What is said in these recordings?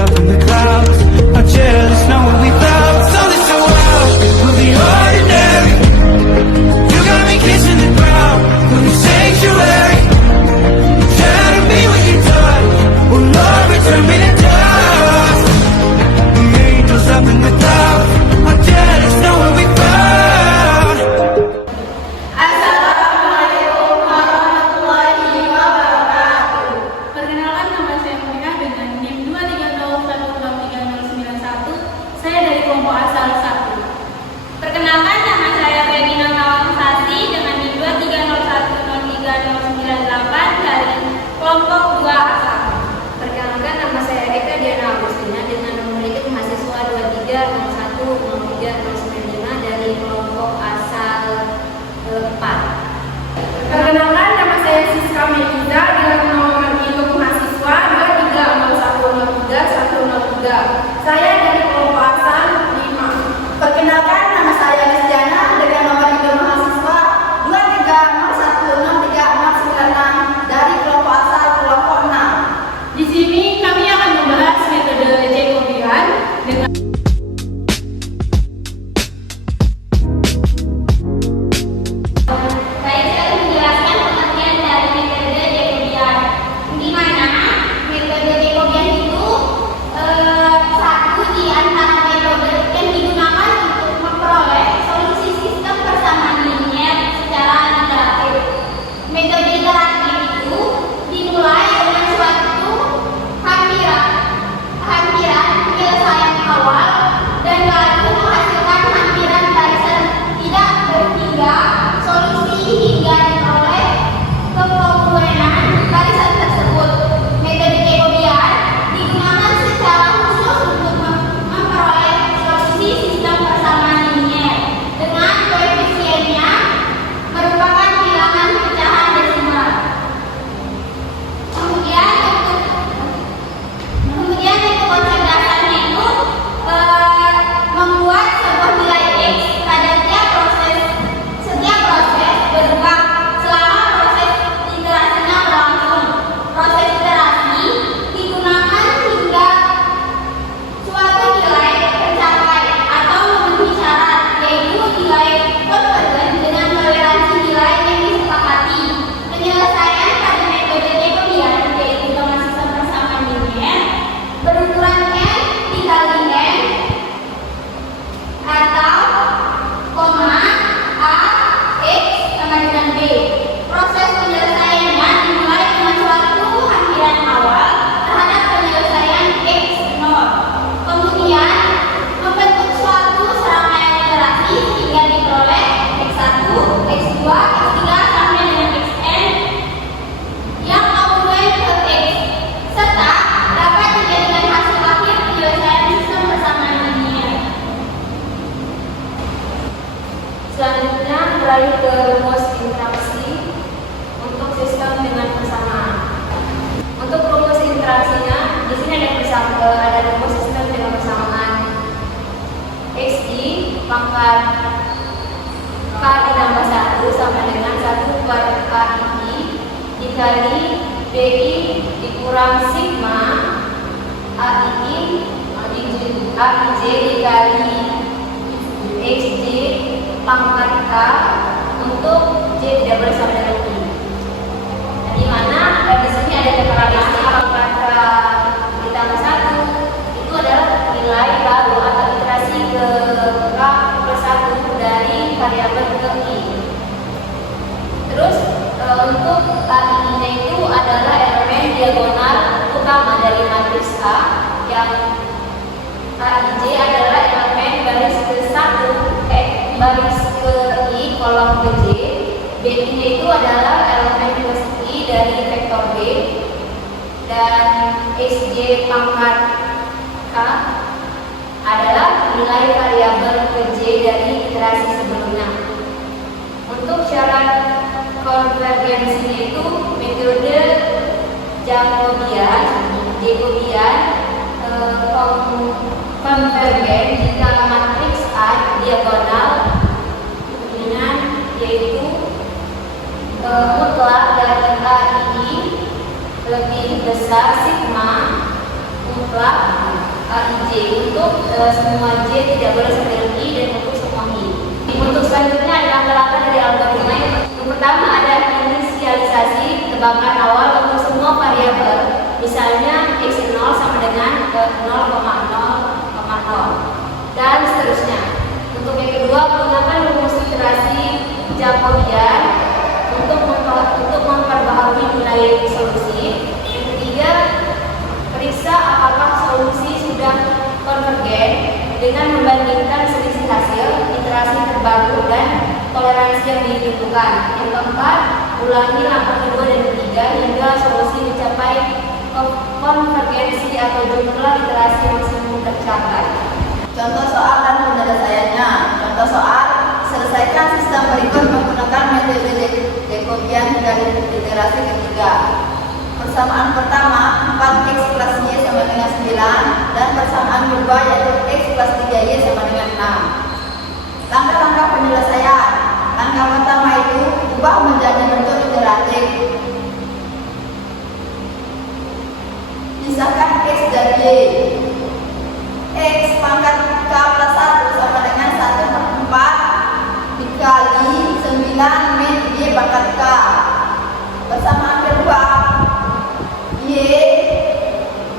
up in the clouds. I'm jealous knowing we felt something so wild. We'll be ordinary. You got me kissing the ground. We'll be sanctuary. Try to be what you done. Will Lord return me to dust? Angels up in the clouds. I'm jealous knowing we found. Assalamualaikum warahmatullahi wabarakatuh. Perkenalkan, nama saya Monika dengan NIM 230163091. Saya dari kelompok asal 1. Perkenalkan, nama saya Regina Kawangsasi dengan NIM 230103098 dari kelompok 2 asal. Perkenalkan, nama saya Eka Diana Agustina dengan nomor induk mahasiswa 23010395 dari kelompok asal 4. Perkenalkan, nama saya Siska Meliza dengan nomor induk mahasiswa 230103103. Saya dari kelompok asal 5. Perkenalkan, nama saya Lisdiana dengan nomor induk mahasiswa 230103696 dari kelompok asal kelompok 6. Di sini kami akan membahas metode Jacobian dengan Saya akan menjelaskan pengertian dari metode Jacobian. Di mana metode Jacobian itu satu di antara metode yang digunakan untuk memperoleh solusi sistem persamaan linier secara iteratif. Metode iteratif itu dimulai dengan suatu hampiran penyelesaian awal dan lalu menghasilkan hampiran barisan tidak berhingga solusi hingga diperoleh kekonkluenan barisan tersebut. Metode Jacobian digunakan secara khusus untuk memperoleh solusi sistem persamaan linier dengan koefisiennya merupakan bilangan pecahan desimal. Kemudian untuk konsep dasarnya itu membuat sebuah nilai X pada setiap proses berubah selama proses iterasinya berlangsung. Proses iterasi digunakan hingga suatu nilai tercapai atau memenuhi syarat, yaitu nilai konvergen dengan toleransi nilai yang disepakati. Penyelesaian pada metode Jacobian yaitu dengan sistem persamaan linier berukuran n dikali n atau koma a x sama dengan b. Proses penyelesaiannya dimulai dengan suatu hampiran awal terhadap penyelesaian x0. Kemudian membentuk suatu serangkaian iterasi hingga diperoleh x1, x2, x3 sampai dengan xn yang kongruen ke x, serta dapat dijadikan hasil akhir penyelesaian sistem persamaan linier. Selanjutnya beralih ke rumus interaksi untuk sistem dengan persamaan. Untuk rumus interaksinya, di sini ada rumus sistem dengan persamaan X pangkat K ditambah 1 sama dengan 1 per KI dikali BI dikurang sigma AIJ dikali XJ pangkat K untuk J tidak boleh sama dengan I. Nah, di mana di sini ada deklarasi pangkat K ditambah 1 itu adalah nilai baru atau iterasi ke K plus 1 dari variabel ke I. Terus untuk KI-nya itu adalah elemen diagonal utama dari matriks A, yang KIJ adalah elemen baris ke-1 baris ke I kolom ke J. BI-nya itu adalah elemen plus I dari vektor B, dan XJ pangkat K adalah nilai variabel ke J dari iterasi sebelumnya. Untuk syarat konvergensinya itu metode Jacobian konvergen jika matriks A diagonal dengan yaitu mutlak dari KI lebih besar sigma mutlak IJ. Untuk semua J tidak boleh sampai I, dan untuk semua I. Untuk selanjutnya ada rangka-rangka dari algoritma. Yang pertama ada inisialisasi tebakan awal untuk semua variabel. Misalnya x0 sama dengan 0,0,0 dan seterusnya. Untuk yang kedua, gunakan rumus iterasi Jacobian untuk memperbaharui nilai solusi. Yang ketiga, periksa apakah solusi sudah konvergen dengan membandingkan selisih hasil, iterasi terbaru, dan toleransi yang ditentukan. Yang keempat, ulangi langkah kedua dan ketiga hingga solusi mencapai konvergensi atau jumlah iterasi maksimum tercapai. Contoh soal dan penyelesaiannya. Contoh soal, selesaikan sistem berikut menggunakan metode Jacobian dari iterasi ketiga. Persamaan pertama 4x plus y sama dengan 9, dan persamaan kedua yaitu x plus 3y sama dengan 6. Langkah-langkah penyelesaian. Langkah pertama itu ubah menjadi bentuk iteratif. Pisahkan x dan y. X pangkat k plus 1 sama dengan 1/4 dikali 9 min y pangkat k. Persamaan kedua, y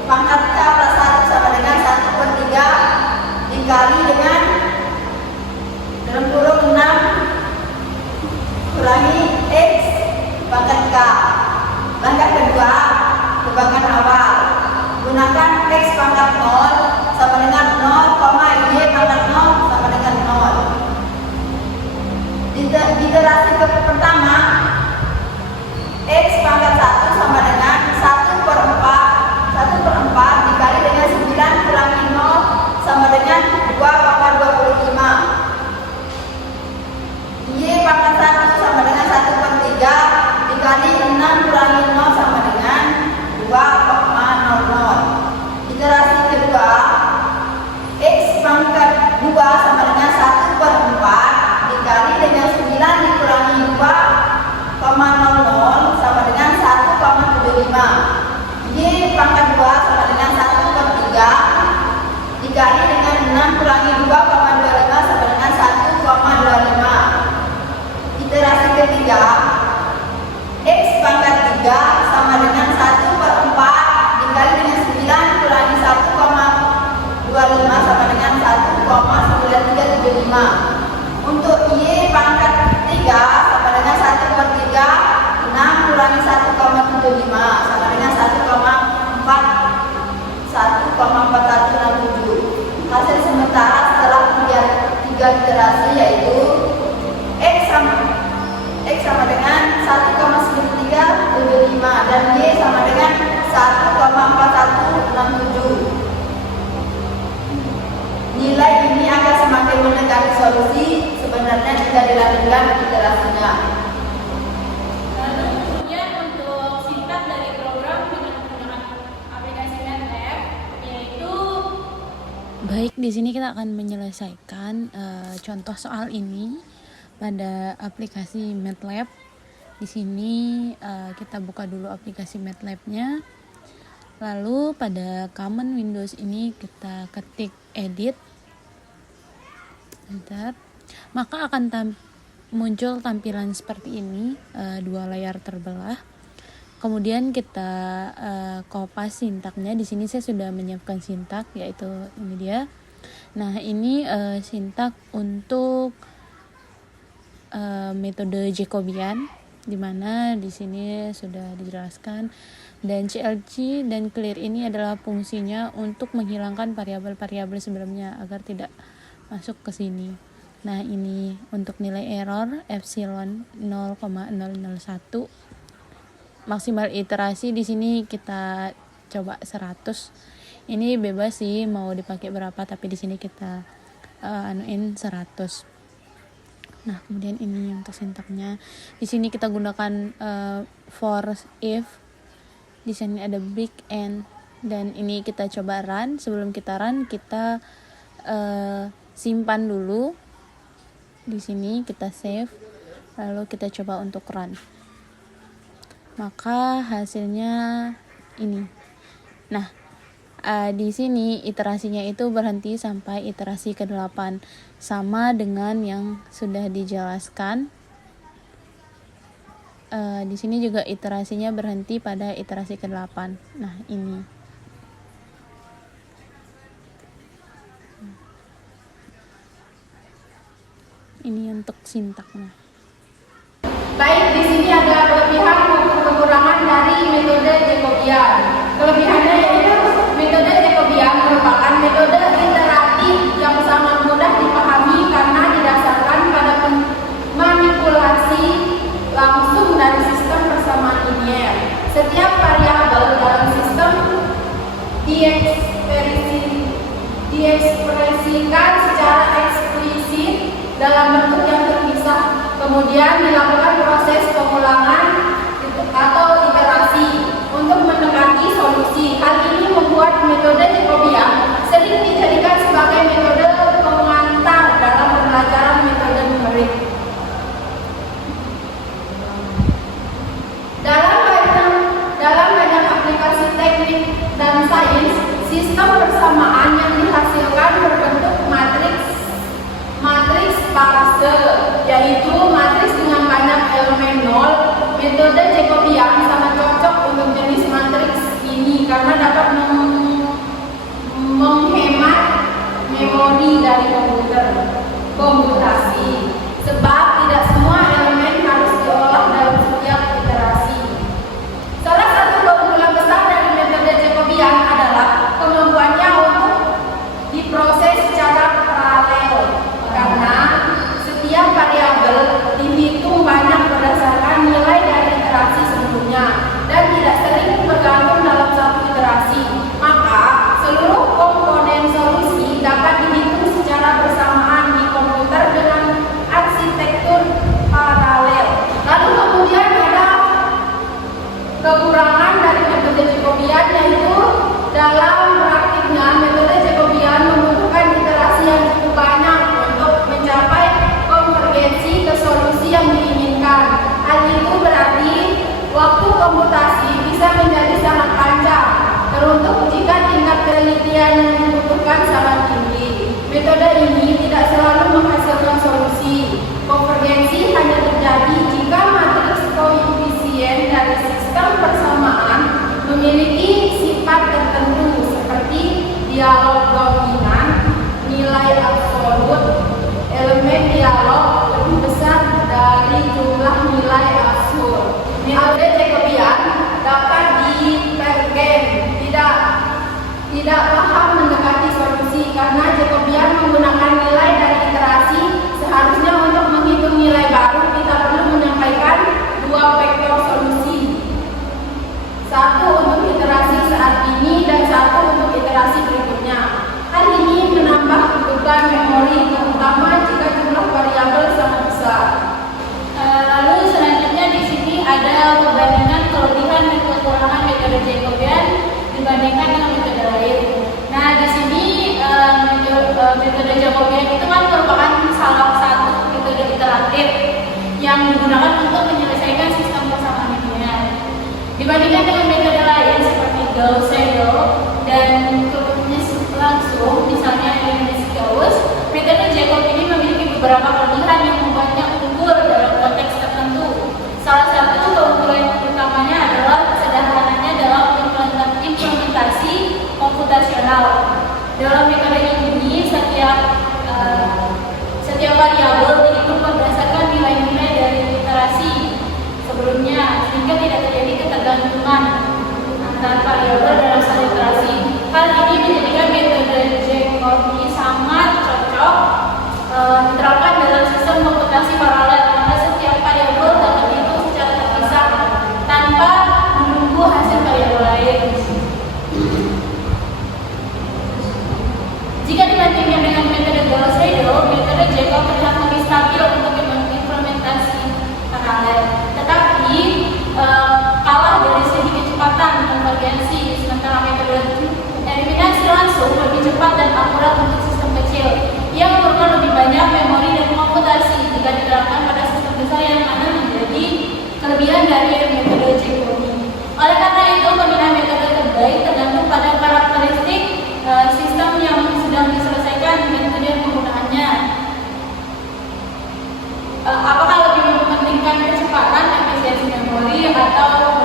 pangkat k plus 1 sama dengan 1/3 dikali dengan dalam kurung 6 kurangi x pangkat k. Langkah kedua, tebakan awal. Gunakan x pangkat 0 sama dengan 0, y pangkat 0 sama dengan 0. Iterasi pertama, x pangkat 1 sama dengan 1/4 dikali dengan 9 kurangi 0 sama dengan 2,25. Y pangkat 1 sama dengan 1/3 dikali 6 kurangi 0 sama dengan 2,00. Iterasi kedua, x pangkat 2 sama dengan 1/4 dikali dengan 9 dikurangi 2,00 sama dengan 1,75. Y pangkat 2 sama dengan 1/3 dikali dengan 6 kurangi 2,25 sama dengan 1,25. Iterasi ketiga, x pangkat 3 sama dengan 1/4 dikali dengan 9 kurangi 1,25 sama dengan 1,9375. Untuk y pangkat 3 sama dengan 1/3 6 kurangi 1,75 sama dengan 1,4167. Hasil sementara setelah tiga iterasi yaitu x sama dengan 1,9375 dan y sama dengan 1,4167. Nilai ini akan semakin mendekati solusi sebenarnya jika dilanjutkan iterasinya. Lalu kemudian untuk singkat dari program dengan menggunakan aplikasi MATLAB, yaitu Baik, di sini kita akan menyelesaikan contoh soal ini pada aplikasi MATLAB. Di sini kita buka dulu aplikasi MATLAB-nya. Lalu pada Common Windows ini kita ketik edit. Bentar. Maka akan muncul tampilan seperti ini, dua layar terbelah. Kemudian kita kopas sintaknya. Di sini saya sudah menyiapkan sintak, yaitu ini dia. Nah, ini sintak untuk metode Jacobian, di mana di sini sudah dijelaskan, dan CLC dan clear ini adalah fungsinya untuk menghilangkan variabel-variabel sebelumnya agar tidak masuk ke sini. Nah, ini untuk nilai error epsilon 0,001. Maksimal iterasi di sini kita coba 100. Ini bebas sih mau dipakai berapa, tapi di sini kita anuin 100. Nah, kemudian ini untuk sintaknya. Di sini kita gunakan for if. Di sini ada big N, dan ini kita coba run. Sebelum kita run, kita simpan dulu. Di sini kita save, lalu kita coba untuk run. Maka hasilnya ini. Nah, Di sini iterasinya itu berhenti sampai iterasi ke-8, sama dengan yang sudah dijelaskan. Di sini juga iterasinya berhenti pada iterasi ke-8. Nah, ini untuk sintaknya. Baik, di sini ada kelebihan maupun kekurangan dari metode Jacobian. Kelebihannya yaitu metode Jacobian merupakan metode iteratif yang sangat mudah dipahami karena didasarkan pada manipulasi langsung dari sistem persamaan linier. Setiap variabel dalam sistem diekspresikan secara eksplisit dalam bentuk yang terpisah, kemudian dilakukan proses pengulangan atau iterasi untuk mendekati solusi. Hal ini membuat metode Jacobian sering dijadikan sebagai metode pengantar dalam pembelajaran metode numerik. Dalam banyak aplikasi teknik dan sains, sistem persamaan yang dihasilkan berbentuk matriks parse, yaitu matriks dengan banyak elemen nol. Metode Jacobian sangat cocok untuk jenis matriks ini karena dapat menghemat memori dari komputasi, sebab tidak semua elemen harus diolah dalam setiap iterasi. Salah satu keunggulan besar dari metode Jacobian adalah kemampuannya untuk diproses secara paralel, karena setiap variabel dihitung banyak berdasarkan nilai dari iterasi sebelumnya dan tidak sering bergantung dalam satu iterasi. Maka seluruh komponen solusi dapat dihitung secara bersamaan di komputer dengan arsitektur paralel. Lalu kemudian ada kekurangan dari metode Jacobian, yaitu dalam praktiknya metode Jacobian membutuhkan iterasi yang cukup banyak untuk mencapai konvergensi ke solusi yang diinginkan. Hal itu berarti waktu komputasi bisa menjadi sangat panjang, teruntuk jika tingkat penelitian yang dibutuhkan sangat tinggi. Metode ini tidak selalu menghasilkan solusi. Konvergensi hanya terjadi jika matriks koefisien dari sistem persamaan memiliki sifat tertentu seperti dialog dominan, nilai absolut, elemen dialog lebih besar dari jumlah nilai absurd. Metode Jacobian dapat ditergen, tidak paham mendekati solusi karena Jacobian menggunakan nilai dari iterasi. Seharusnya untuk menghitung nilai baru kita perlu menyampaikan dua vektor solusi, satu untuk iterasi saat ini dan satu untuk iterasi berikutnya. Hal ini menambah beban memori, terutama jika jumlah variabel sangat besar. Lalu selanjutnya di sini ada perbandingan kelebihan dan kekurangan metode Jacobian dibandingkan dengan metode lain. Nah, di sini metode Jacobian itu kan merupakan salah satu metode iteratif yang digunakan untuk menyelesaikan sistem persamaan linier. Dibandingkan dengan metode lain seperti Gauss-Seidel dan Leibniz langsung, misalnya Leibniz-Gauss, metode Jacob ini memiliki beberapa kelebihan yang membuatnya unggul dalam konteks tertentu. Salah satu keunggulan utamanya adalah kesederhananya dalam implementasi komputasional. Dalam metode ini setiap variabel dihitung berdasarkan nilai-nilai dari iterasi sebelumnya, sehingga tidak terjadi ketergantungan antar variabel dalam satu iterasi. Hal ini menjadikan metode Jacob ini sangat cocok diterapkan dalam sistem komputasi paralel, karena setiap variabel dapat dihitung secara terpisah tanpa menunggu hasil variabel lain. Jika dibandingkan dengan metode Gauss-Seidel, metode Jacob terlihat lebih stabil untuk implementasi paralel, tetapi kalah dari segi kecepatan konvergensi, sementara metode apakah lebih mementingkan kecepatan, efisiensi memori, atau